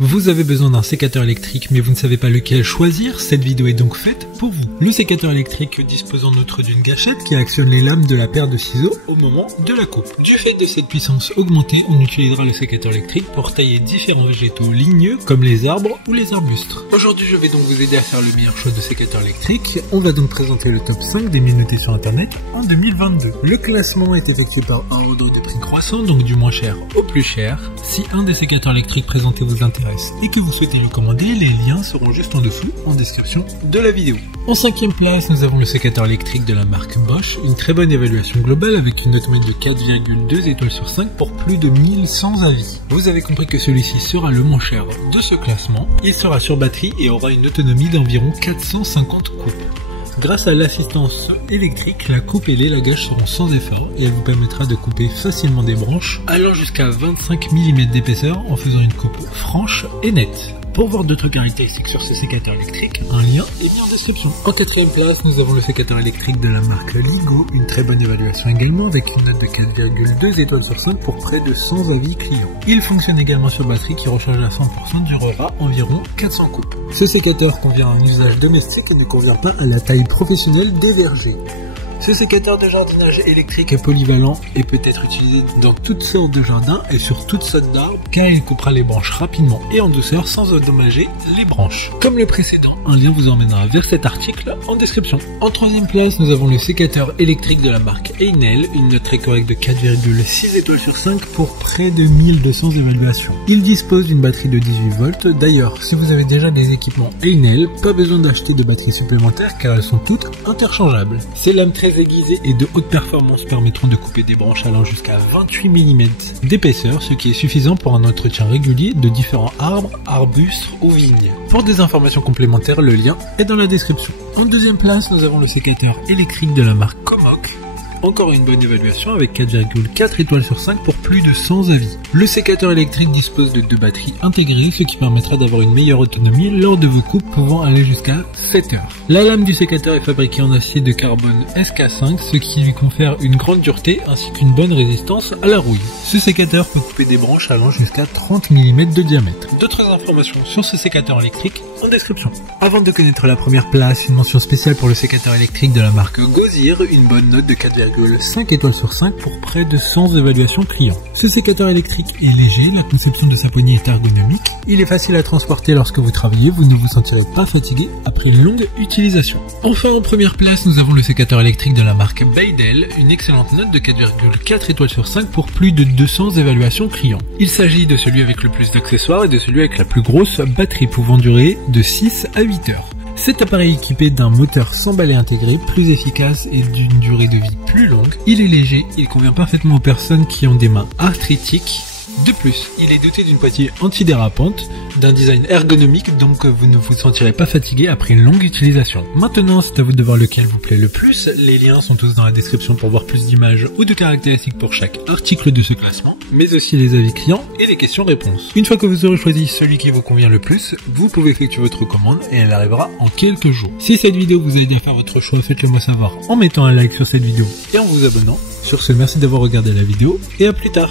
Vous avez besoin d'un sécateur électrique mais vous ne savez pas lequel choisir, cette vidéo est donc faite pour vous. Le sécateur électrique dispose en outre d'une gâchette qui actionne les lames de la paire de ciseaux au moment de la coupe. Du fait de cette puissance augmentée, on utilisera le sécateur électrique pour tailler différents végétaux ligneux comme les arbres ou les arbustes. Aujourd'hui je vais donc vous aider à faire le meilleur choix de sécateur électrique. On va donc présenter le top 5 des mieux notés sur internet en 2022. Le classement est effectué par un ordre de prix croissant, donc du moins cher au plus cher. Si un des sécateurs électriques présentés vous intéresse et que vous souhaitez le commander, les liens seront juste en dessous en description de la vidéo. En 5e place, nous avons le sécateur électrique de la marque Bosch, une très bonne évaluation globale avec une note moyenne de 4,2 étoiles sur 5 pour plus de 1100 avis. Vous avez compris que celui-ci sera le moins cher de ce classement. Il sera sur batterie et aura une autonomie d'environ 450 coupes. Grâce à l'assistance électrique, la coupe et l'élagage seront sans effort et elle vous permettra de couper facilement des branches allant jusqu'à 25 mm d'épaisseur en faisant une coupe franche et nette. Pour voir d'autres caractéristiques sur ce sécateur électrique, un lien est mis en description. En 4e place, nous avons le sécateur électrique de la marque Ligo, une très bonne évaluation également avec une note de 4,2 étoiles sur 5 pour près de 100 avis clients. Il fonctionne également sur batterie qui recharge à 100% durera environ 400 coupes. Ce sécateur convient à un usage domestique et ne convient pas à la taille professionnelle des vergers. Ce sécateur de jardinage électrique est polyvalent et peut être utilisé dans toutes sortes de jardins et sur toutes sortes d'arbres car il coupera les branches rapidement et en douceur sans endommager les branches. Comme le précédent, un lien vous emmènera vers cet article en description. En 3e place, nous avons le sécateur électrique de la marque Einel, une note très correcte de 4,6 étoiles sur 5 pour près de 1200 évaluations. Il dispose d'une batterie de 18 volts. D'ailleurs, si vous avez déjà des équipements Einel, pas besoin d'acheter de batteries supplémentaires car elles sont toutes interchangeables. Ces lames très aiguisées et de haute performance permettront de couper des branches allant jusqu'à 28 mm d'épaisseur, ce qui est suffisant pour un entretien régulier de différents arbres, arbustes ou vignes. Pour des informations complémentaires, le lien est dans la description. En 2e place, nous avons le sécateur électrique de la marque Comoc. Encore une bonne évaluation avec 4,4 étoiles sur 5 pour plus de 100 avis. Le sécateur électrique dispose de 2 batteries intégrées, ce qui permettra d'avoir une meilleure autonomie lors de vos coupes pouvant aller jusqu'à 7 heures. La lame du sécateur est fabriquée en acier de carbone SK5, ce qui lui confère une grande dureté ainsi qu'une bonne résistance à la rouille. Ce sécateur peut couper des branches allant jusqu'à 30 mm de diamètre. D'autres informations sur ce sécateur électrique en description. Avant de connaître la première place, une mention spéciale pour le sécateur électrique de la marque Gozir, une bonne note de 4,5 étoiles sur 5 pour près de 100 évaluations clients. Ce sécateur électrique est léger, la conception de sa poignée est ergonomique, il est facile à transporter lorsque vous travaillez, vous ne vous sentirez pas fatigué après une longue utilisation. Enfin, en première place, nous avons le sécateur électrique de la marque Beidel, une excellente note de 4,4 étoiles sur 5 pour plus de 200 évaluations clients. Il s'agit de celui avec le plus d'accessoires et de celui avec la plus grosse batterie pouvant durer de 6 à 8 heures. Cet appareil équipé d'un moteur sans balai intégré, plus efficace et d'une durée de vie plus longue. Il est léger, il convient parfaitement aux personnes qui ont des mains arthritiques. De plus, il est doté d'une poignée antidérapante, d'un design ergonomique, donc vous ne vous sentirez pas fatigué après une longue utilisation. Maintenant, c'est à vous de voir lequel vous plaît le plus. Les liens sont tous dans la description pour voir plus d'images ou de caractéristiques pour chaque article de ce classement, mais aussi les avis clients et les questions-réponses. Une fois que vous aurez choisi celui qui vous convient le plus, vous pouvez effectuer votre commande et elle arrivera en quelques jours. Si cette vidéo vous a aidé à faire votre choix, faites-le moi savoir en mettant un like sur cette vidéo et en vous abonnant. Sur ce, merci d'avoir regardé la vidéo et à plus tard.